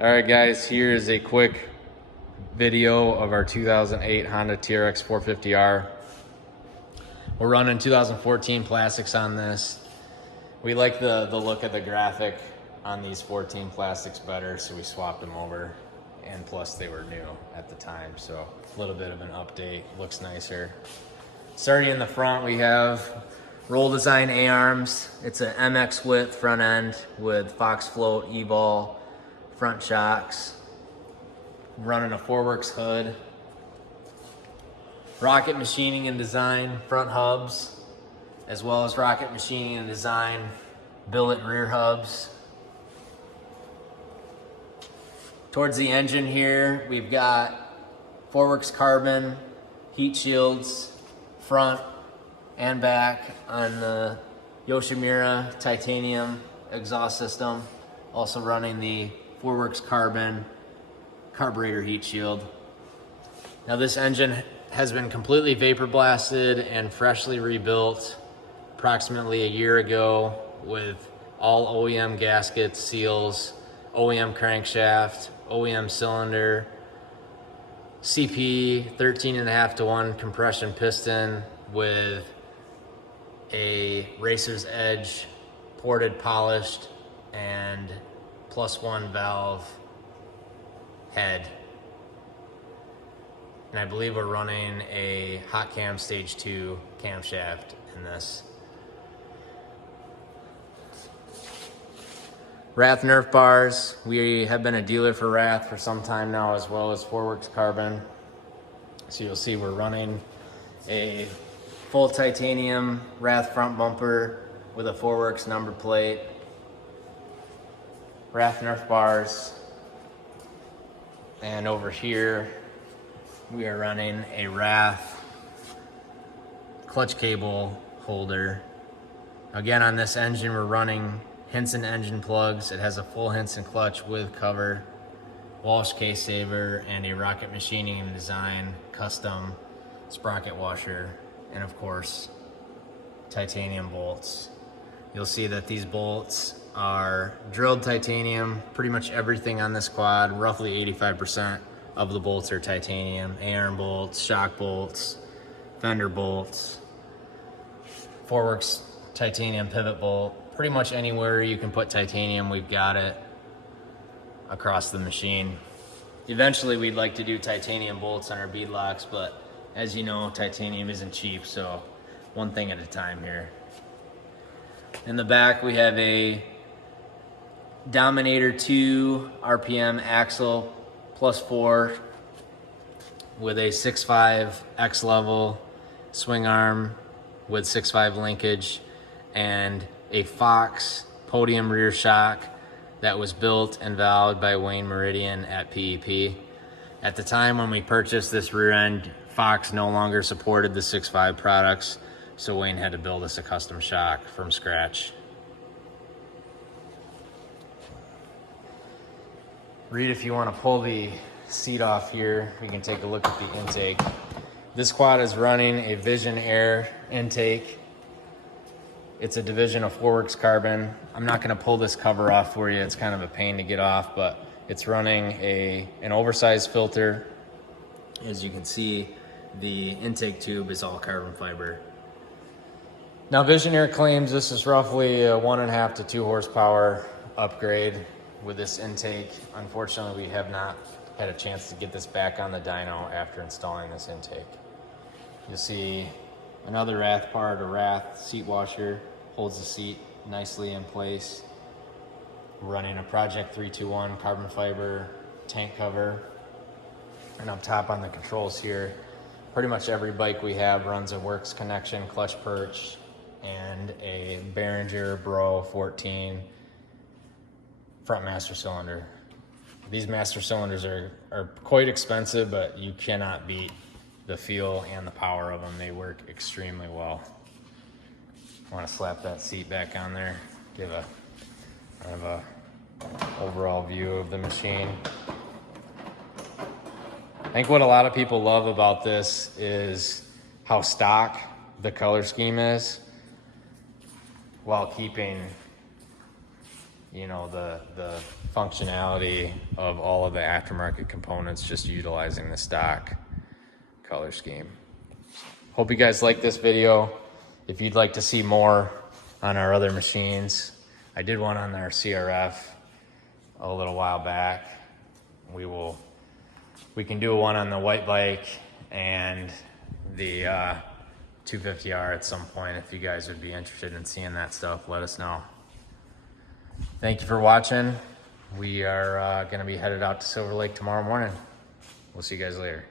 All right, guys, here's a quick video of our 2008 Honda TRX450R. We're running 2014 plastics on this. We like the look of the graphic on these 14 plastics better, so we swapped them over. And plus they were new at the time, so a little bit of an update, looks nicer. Starting in the front, we have roll design A-arms. It's an MX width front end with Fox float E-ball front shocks. Running a Forworks hood. Rocket machining and design front hubs, as well as rocket machining and design billet rear hubs. Towards the engine here, we've got Forworks carbon heat shields front and back on the Yoshimura titanium exhaust system. Also running the Forworks carbon carburetor heat shield. Now this engine has been completely vapor blasted and freshly rebuilt approximately a year ago with all OEM gaskets, seals, OEM crankshaft, OEM cylinder, CP 13.5:1 compression piston with a racer's edge ported, polished, and +1 valve head. And I believe we're running a hot cam stage 2 camshaft in this. Rath Nerf bars. We have been a dealer for Rath for some time now, as well as Forworks carbon. So you'll see we're running a full titanium Rath front bumper with a Forworks number plate. Rath Nerf bars. And over here, we are running a Rath clutch cable holder. Again, on this engine, we're running Hinson engine plugs. It has a full Hinson clutch with cover, Walsh case saver, and a rocket machining and design custom sprocket washer, and of course, titanium bolts. You'll see that these bolts are drilled titanium. Pretty much everything on this quad, roughly 85% of the bolts are titanium. A-arm bolts, shock bolts, fender bolts, Forworks titanium pivot bolt. Pretty much anywhere you can put titanium, we've got it across the machine. Eventually, we'd like to do titanium bolts on our beadlocks, but as you know, titanium isn't cheap, so one thing at a time here. In the back, we have a Dominator 2 RPM axle +4 with a 6.5 X level swing arm with 6.5 linkage and a Fox podium rear shock that was built and valved by Wayne Meridian at PEP. At the time when we purchased this rear end, Fox no longer supported the 6.5 products, so Wayne had to build us a custom shock from scratch. Reed, if you want to pull the seat off here, we can take a look at the intake. This quad is running a Vision Air intake. It's a division of Forworks carbon. I'm not going to pull this cover off for you. It's kind of a pain to get off, but it's running an oversized filter. As you can see, the intake tube is all carbon fiber. Now, Vision Air claims this is roughly a 1.5 to 2 horsepower upgrade with this intake. Unfortunately, we have not had a chance to get this back on the dyno after installing this intake. You'll see another Rath part, a Rath seat washer, holds the seat nicely in place. We're running a Project 321 carbon fiber tank cover. And up top on the controls here, pretty much every bike we have runs a Works connection clutch perch and a Behringer Bro 14 front master cylinder. These master cylinders are quite expensive, but you cannot beat the feel and the power of them. They work extremely well. I want to slap that seat back on there, give a kind of a overall view of the machine. I think what a lot of people love about this is how stock the color scheme is, while keeping you know, the functionality of all of the aftermarket components, just utilizing the stock color scheme. Hope you guys like this video. If you'd like to see more on our other machines, I did one on our CRF a little while back. We can do one on the white bike and the 250R at some point. If you guys would be interested in seeing that stuff, let us know. Thank you for watching. We are gonna be headed out to Silver Lake tomorrow morning. We'll see you guys later.